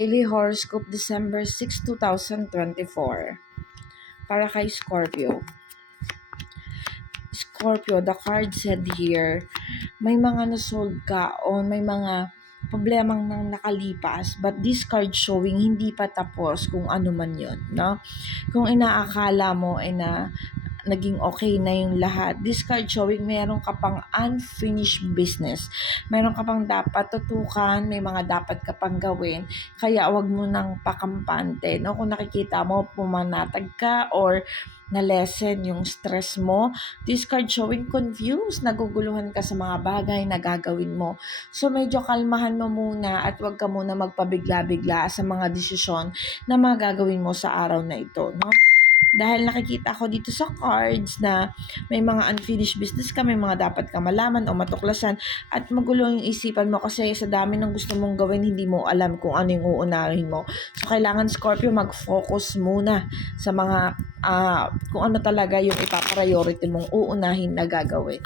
Daily Horoscope December 6, 2024 para kay Scorpio. Scorpio, the card said here, may mga nasolve ka o may mga problemang nang nakalipas, but this card showing hindi pa tapos kung ano man yun, no? Kung inaakala mo ay naging okay na yung lahat. This card showing meron ka pang unfinished business. Meron ka pang dapat tutukan, may mga dapat ka pang gawin. Kaya wag mo nang pakampante. No? Kung nakikita mo, pumanatag ka or na-lessen yung stress mo. This card showing confused, naguguluhan ka sa mga bagay na gagawin mo. So medyo kalmahan mo muna at wag ka muna magpabigla-bigla sa mga desisyon na magagawin mo sa araw na ito. No? Dahil nakikita ko dito sa cards na may mga unfinished business ka, may mga dapat ka malaman o matuklasan at magulo yung isipan mo kasi sa dami ng gusto mong gawin, hindi mo alam kung ano yung uunahin mo. So, kailangan Scorpio mag-focus muna sa mga kung ano talaga yung ipapriority mong uunahin na gagawin.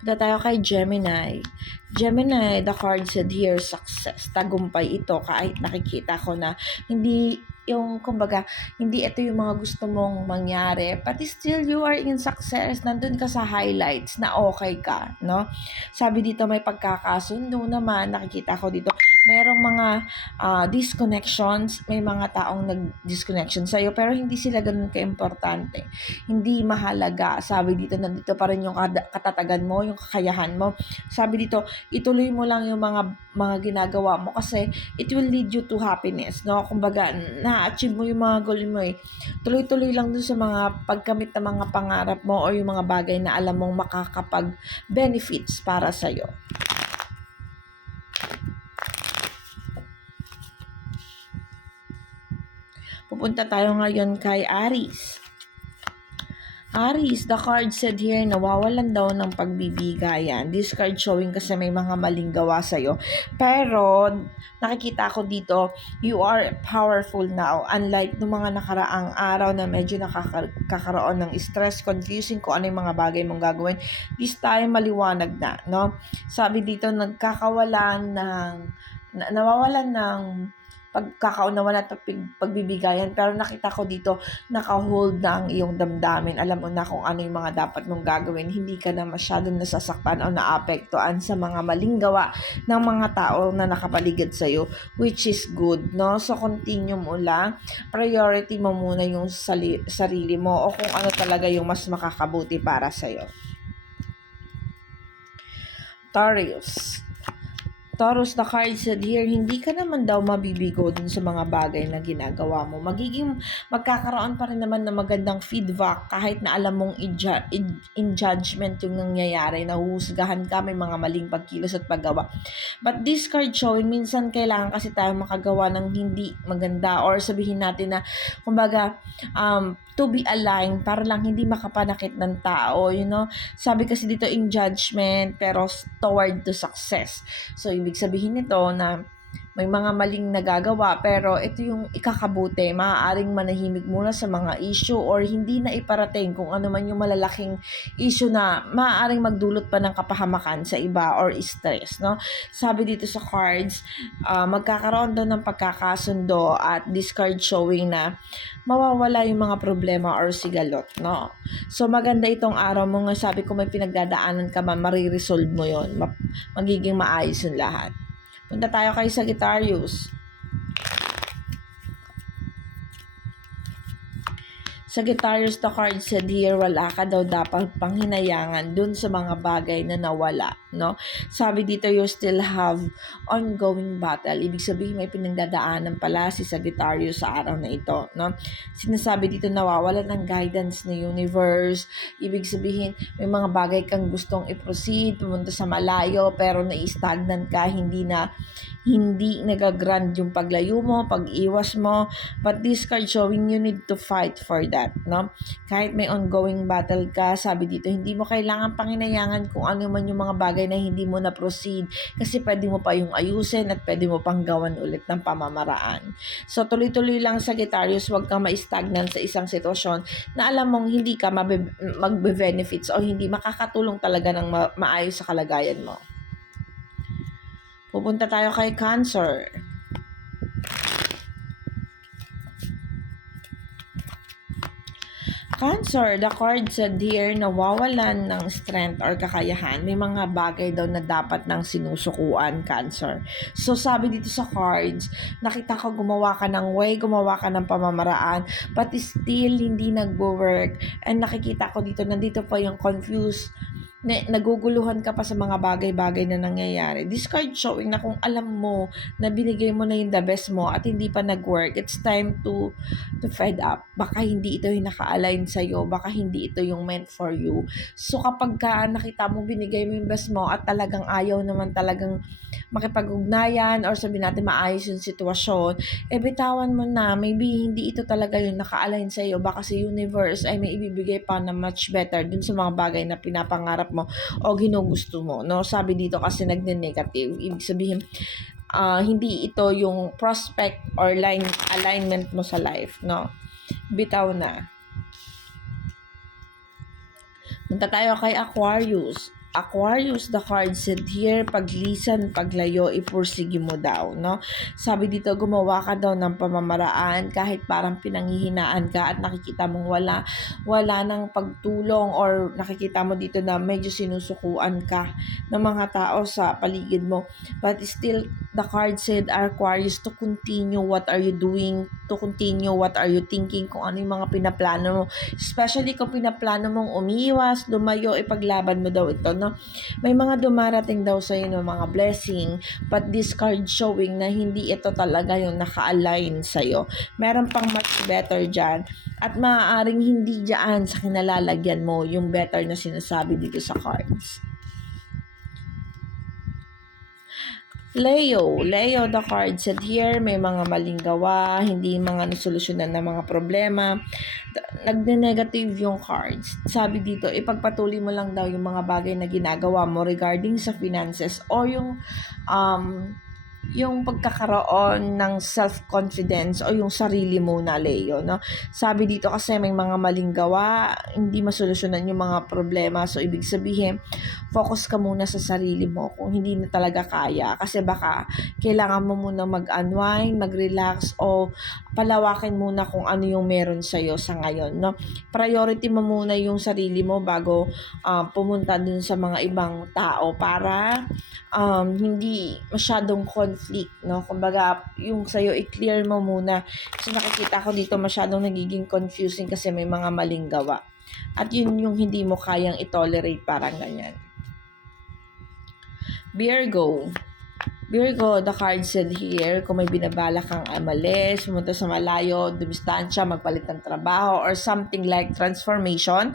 Punta tayo kay Gemini. Gemini, the card said here, success. Tagumpay ito kahit nakikita ko na hindi yung, kumbaga, hindi ito yung mga gusto mong mangyari. But still, you are in success. Nandun ka sa highlights na okay ka, no? Sabi dito, may pagkakasundo naman. Nakikita ko dito, mayroong mga disconnections. May mga taong nag-disconnection sa'yo, pero hindi sila ganun ka-importante. Hindi mahalaga. Sabi dito, nandito pa rin yung katatagan mo, yung kakayahan mo. Sabi dito, ituloy mo lang yung mga ginagawa mo kasi it will lead you to happiness, no? Kumbaga, na-achieve mo yung mga goal mo eh. Tuloy-tuloy lang dun sa mga pagkamit ng mga pangarap mo o yung mga bagay na alam mong makakapag-benefits para sa'yo. Pupunta tayo ngayon kay Aries. Aries, the card said here, nawawalan daw ng pagbibigayan. This card showing kasi may mga maling gawa sa'yo. Pero, nakikita ko dito, you are powerful now. Unlike nung mga nakaraang araw na medyo nakakaroon ng stress, confusing kung ano yung mga bagay mong gagawin. This time, maliwanag na, no? Sabi dito, nawawalan ng pagkakaunawan at pagbibigayan, pero nakita ko dito naka-hold na ang iyong damdamin. Alam mo na kung ano yung mga dapat mong gagawin. Hindi ka na masyadong nasasaktan o naapektuhan sa mga maling gawa ng mga tao na nakapaligid sa'yo, which is good, no? So, continue mo lang. Priority mo muna yung sarili mo o kung ano talaga yung mas makakabuti para sa'yo. Taurus, the card said here, hindi ka naman daw mabibigo dun sa mga bagay na ginagawa mo. Magkakaroon pa rin naman ng magandang feedback kahit na alam mong in judgment yung nangyayari, nahuhusgahan ka, may mga maling pagkilos at paggawa. But this card showing, minsan kailangan kasi tayo makagawa ng hindi maganda or sabihin natin na, kumbaga, to be aligned para lang hindi makapanakit ng tao, you know. Sabi kasi dito in judgment pero toward to success. So, ibig sabihin nito na may mga maling nagagawa pero ito yung ikakabuti, maaaring manahimik muna sa mga issue or hindi na iparating kung ano man yung malalaking issue na maaaring magdulot pa ng kapahamakan sa iba or stress, no? Sabi dito sa cards, magkakaroon daw ng pagkakasundo at this card showing na mawawala yung mga problema or sigalot, no? So maganda itong araw mo nga, sabi ko may pinagdadaanan ka man, mariresolve mo yon, magiging maayos yung lahat. Punta tayo kay Sagittarius. Sagittarius, the card said here, wala ka daw dapat panghinayangan dun sa mga bagay na nawala, no? Sabi dito, you still have ongoing battle. Ibig sabihin, may pinagdadaanan pala si Sagittarius sa araw na ito, no? Sinasabi dito, nawawalan ng guidance na universe. Ibig sabihin, may mga bagay kang gustong i-proceed, pumunta sa malayo, pero na-stagnant ka, hindi nagagrand yung paglayo mo, pag-iwas mo. But this card showing you need to fight for that, no? Kahit may ongoing battle ka, sabi dito, hindi mo kailangan panginayangan kung ano man yung mga bagay na hindi mo na-proceed kasi pwede mo pa yung ayusin at pwede mo pang gawan ulit ng pamamaraan. So, tuloy-tuloy lang Sagittarius, huwag kang ma-stagnant sa isang sitwasyon na alam mong hindi ka magbe-benefits o hindi makakatulong talaga ng maayos sa kalagayan mo. Pupunta tayo kay Cancer. Cancer, the card said here, nawawalan ng strength or kakayahan. May mga bagay daw na dapat nang sinusukuan, Cancer. So, sabi dito sa cards, nakita ko gumawa ka ng way, gumawa ka ng pamamaraan, but still hindi nagwo-work. And nakikita ko dito, nandito pa yung confused, naguguluhan ka pa sa mga bagay-bagay na nangyayari. This card showing na kung alam mo na binigay mo na yung the best mo at hindi pa nag-work, it's time to fed up. Baka hindi ito yung naka-align sa'yo, baka hindi ito yung meant for you. So kapag ka nakita mo binigay mo yung best mo at talagang ayaw naman talagang makipag-ugnayan or sabihin natin maayos yung sitwasyon, bitawan mo na. Maybe hindi ito talaga yung naka-align sa'yo. Baka si universe ay may ibibigay pa na much better dun sa mga bagay na pinapangarap mo o ginugusto mo, no? Sabi dito kasi nagne-negative. Ibig sabihin, hindi ito yung prospect or alignment mo sa life, no? Bitaw na. Punta tayo kay Aquarius. Aquarius, the card said here, paglisan, paglayo, ipursige mo daw, no? Sabi dito, gumawa ka daw ng pamamaraan kahit parang pinanghihinaan ka at nakikita mong wala nang pagtulong or nakikita mo dito na medyo sinusukuan ka ng mga tao sa paligid mo. But still, the card said, Aquarius, to continue what are you doing, to continue what are you thinking, kung ano yung mga pinaplano mo. Especially kung pinaplano mong umiiwas, lumayo, ipaglaban mo daw ito, no? May mga dumarating daw sa ng mga blessing, but this card showing na hindi ito talaga yung naka-align sa iyo. Meron pang much better dyan at maaaring hindi dyan sa kinalalagyan mo yung better na sinasabi dito sa cards. Leo, the card said here, may mga maling gawa, hindi mga nasolusyonan na mga problema. Nagne-negative yung cards. Sabi dito, ipagpatuloy mo lang daw yung mga bagay na ginagawa mo regarding sa finances o yung pagkakaroon ng self-confidence o yung sarili mo na, Leo, no? Sabi dito kasi may mga maling gawa, hindi masolusyonan yung mga problema. So, ibig sabihin, focus ka muna sa sarili mo kung hindi na talaga kaya. Kasi baka kailangan mo muna mag-unwind, mag-relax, o palawakin muna kung ano yung meron sa'yo sa ngayon, no? Priority mo muna yung sarili mo bago pumunta dun sa mga ibang tao para hindi masyadong conflict, no? Kumbaga, yung sa'yo, i-clear mo muna. So, nakikita ko dito masyadong nagiging confusing kasi may mga maling gawa. At yun yung hindi mo kayang i-tolerate, parang ganyan. Virgo, the card said here, kung may binabala kang amalis, pumunta sa malayo, dumistansya, magpalit ng trabaho, or something like transportation,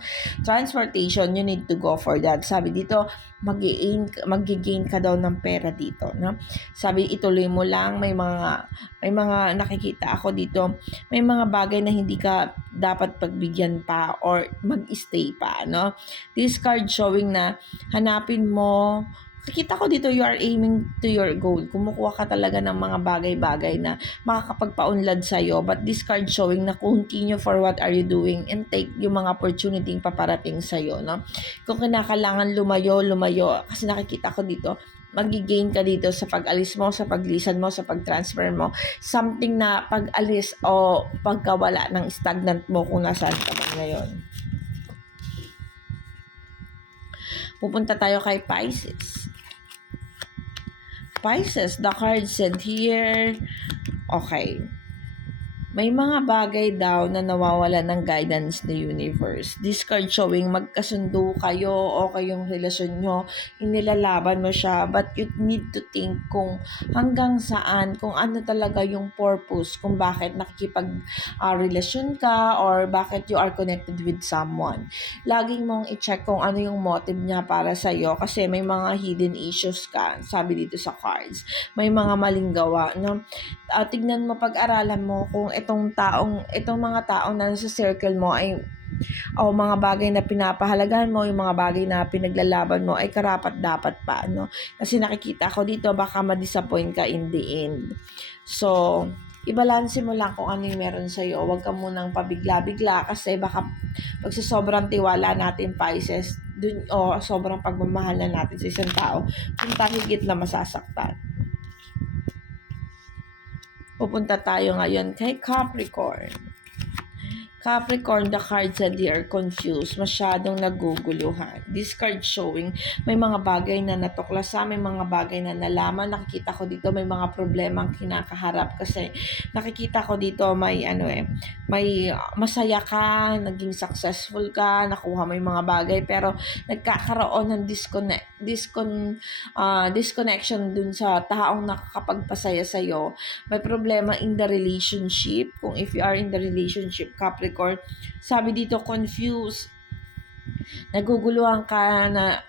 you need to go for that. Sabi dito, mag-gain ka daw ng pera dito, no? Sabi, ituloy mo lang, may mga nakikita ako dito, may mga bagay na hindi ka dapat pagbigyan pa or mag-stay pa, no? This card showing na hanapin mo. Nakita ko dito, you are aiming to your goal. Kumukuha ka talaga ng mga bagay-bagay na makakapagpaunlad sa'yo. But this card showing na continue for what are you doing and take yung mga opportunity paparating sa'yo, no? Kung kinakailangan lumayo. Kasi nakikita ko dito, mag-gain ka dito sa pag-alis mo, sa paglisan mo, sa pag-transfer mo. Something na pag-alis o pagkawala ng stagnant mo kung nasaan ka man ngayon. Pupunta tayo kay Pisces. The card said here, okay, may mga bagay daw na nawawala ng guidance ni universe. This card showing magkasundo kayo o kayong relasyon nyo, inilalaban mo siya, but you need to think kung hanggang saan, kung ano talaga yung purpose, kung bakit nakikipag-relasyon ka or bakit you are connected with someone. Laging mong i-check kung ano yung motive niya para sa'yo kasi may mga hidden issues ka, sabi dito sa cards. May mga maling gawa, no? Tignan mo, pag-aralan mo kung itong mga taong na sa circle mo ay mga bagay na pinapahalagahan mo, yung mga bagay na pinaglalaban mo ay karapat-dapat pa, no? Kasi nakikita ko dito, baka ma-disappoint ka in the end. So, ibalanse mo lang kung ano yung meron sa'yo. Huwag ka munang pabigla-bigla kasi baka pag sa sobrang tiwala natin, Pisces, sobrang pagmamahal na natin sa isang tao, kung higit na masasaktan. Pupunta tayo ngayon kay Capricorn. Capricorn, the card said they are confused, masyadong naguguluhan. This card showing may mga bagay na natuklasan, may mga bagay na nalaman. Nakikita ko dito may mga problemang kinakaharap kasi nakikita ko dito may may masaya ka, naging successful ka, nakuha mo yung mga bagay pero nagkakaroon ng disconnection dun sa taong nakakapagpasaya sa'yo. May problema in the relationship. Kung if you are in the relationship, Capricorn, sabi dito confused, naguguluhan ka na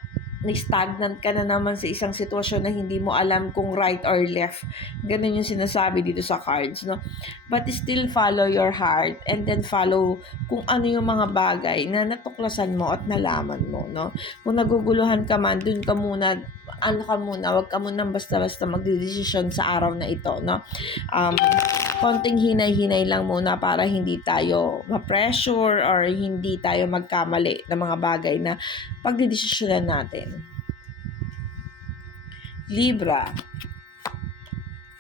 stagnant ka na naman sa isang sitwasyon na hindi mo alam kung right or left. Ganun yung sinasabi dito sa cards, no? But still follow your heart and then follow kung ano yung mga bagay na natuklasan mo at nalaman mo, no? Kung naguguluhan ka man, dun ka muna, wag ka muna basta-basta magdedesisyon sa araw na ito, no? Konting hinay-hinay lang muna para hindi tayo ma-pressure or hindi tayo magkamali ng mga bagay na pagdedesisyonan natin.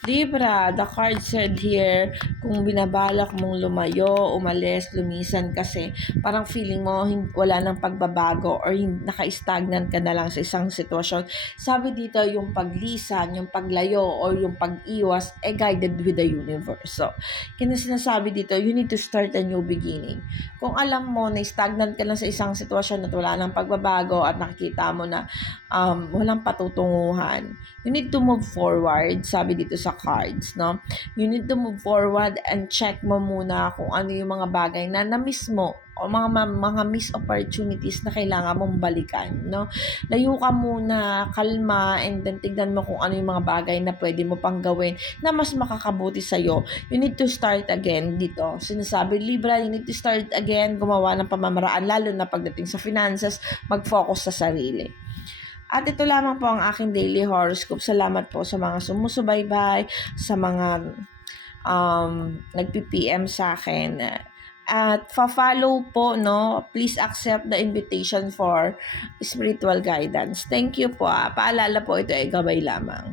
Libra, the card said here, kung binabalak mong lumayo, umalis, lumisan kasi parang feeling mo wala nang pagbabago or naka-stagnant ka na lang sa isang sitwasyon. Sabi dito, yung paglisan, yung paglayo or yung pag-iwas guided with the universe. So, kaya sinasabi dito, you need to start a new beginning. Kung alam mo na stagnant ka lang sa isang sitwasyon at wala nang pagbabago at nakikita mo na walang patutunguhan, you need to move forward, sabi dito sa cards, no? You need to move forward and check mo muna kung ano yung mga bagay na na-miss mo o mga miss opportunities na kailangan mong balikan, no? Layo ka muna, kalma, and then tignan mo kung ano yung mga bagay na pwede mo pang gawin na mas makakabuti sa'yo. You need to start again dito. Sinasabi, Libra, you need to start again, gumawa ng pamamaraan, lalo na pagdating sa finances, mag-focus sa sarili. At ito lamang po ang aking daily horoscope. Salamat po sa mga sumusubaybay, sa mga nagpi-PM sa akin. At follow po, no? Please accept the invitation for spiritual guidance. Thank you po. Paalala po, ito ay gabay lamang.